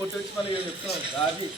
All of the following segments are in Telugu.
కొట్టొచ్చి మళ్ళీ చెప్తున్నాను రాజీ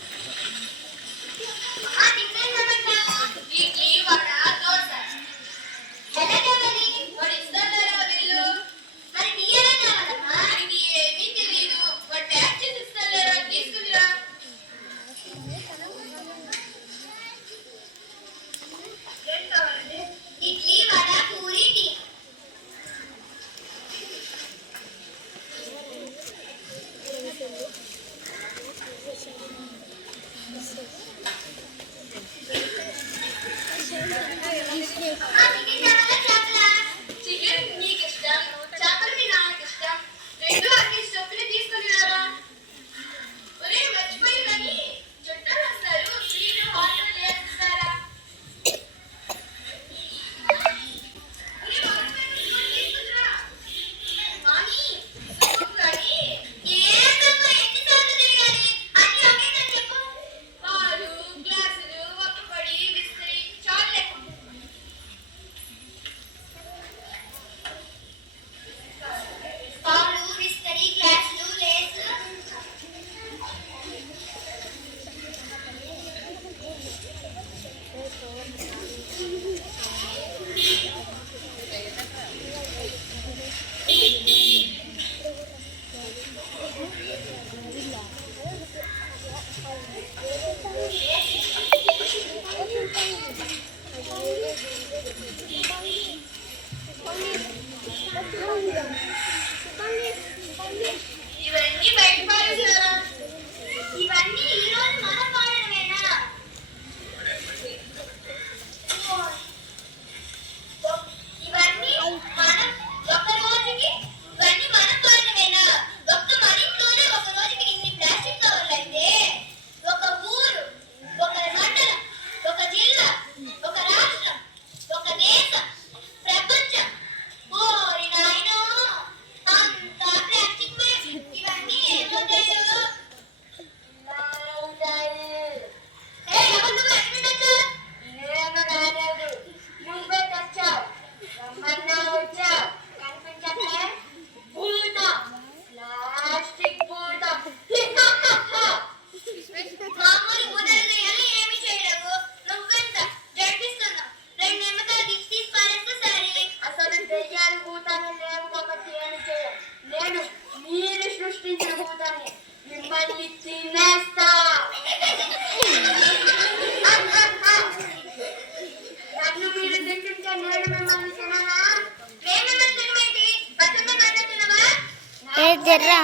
జర్రా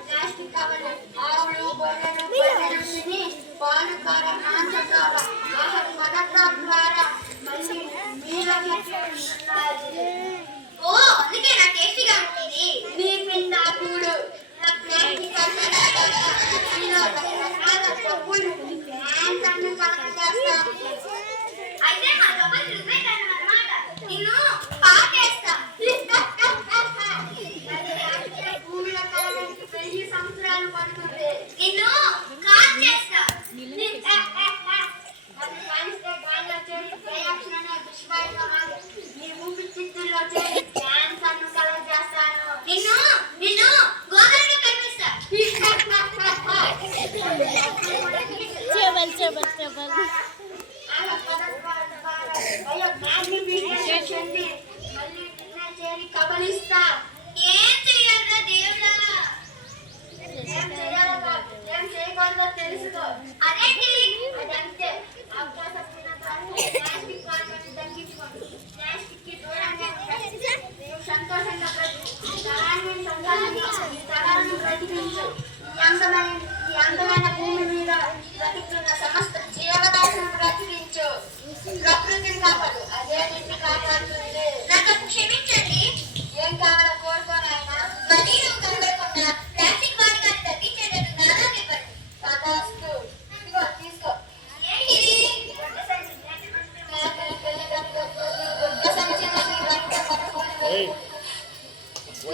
ప్లాస్టిక్ కవర్లు ఆవులు గొర్రెలు పాలు కారం మాంసాల ఆహారం పదార్థాల ద్వారా మళ్ళీ ఓ అందుకే నా టేస్టీగా ఉంటుంది మీ పిండ కూడు నా ప్లాస్టిక్ అయితే మా డబ్బులు రుబ్బేదన్నమాట నిన్ను పాకేస్తా భూమిలో కలవడానికి 1000 సంవత్సరాలు పడుతుంది నిన్ను కాల్చేస్తా కాలిస్తే గాలిలో చేరి డయాక్షన్ అనే విషవాయువుగా మారి నీ ఊపిరితిత్తుల్లో చేరి క్యాన్సర్ను కలుగజేస్తాను నిన్ను నిన్ను గోదావరిలో కనిపిస్తా కబలిస్తా ఏం చెయ్యాలా దేవుడా ఏం చేయాలో ఏం చేయకూడదో తెలుసుకో అదేంటి అదంతే ప్లాస్టిక్ వాడకాన్ని తగ్గించుకోండి ప్లాస్టిక్ కి దూరంగా సంతోషంగా తరాలను బ్రతికించు ఈ అందమైన భూమి మీద బ్రతుకుతున్న సమస్త జీవరాశులను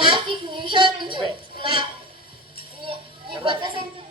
నాకు ఈ నిషేధించు. ఈ కొత్త సెంచరీ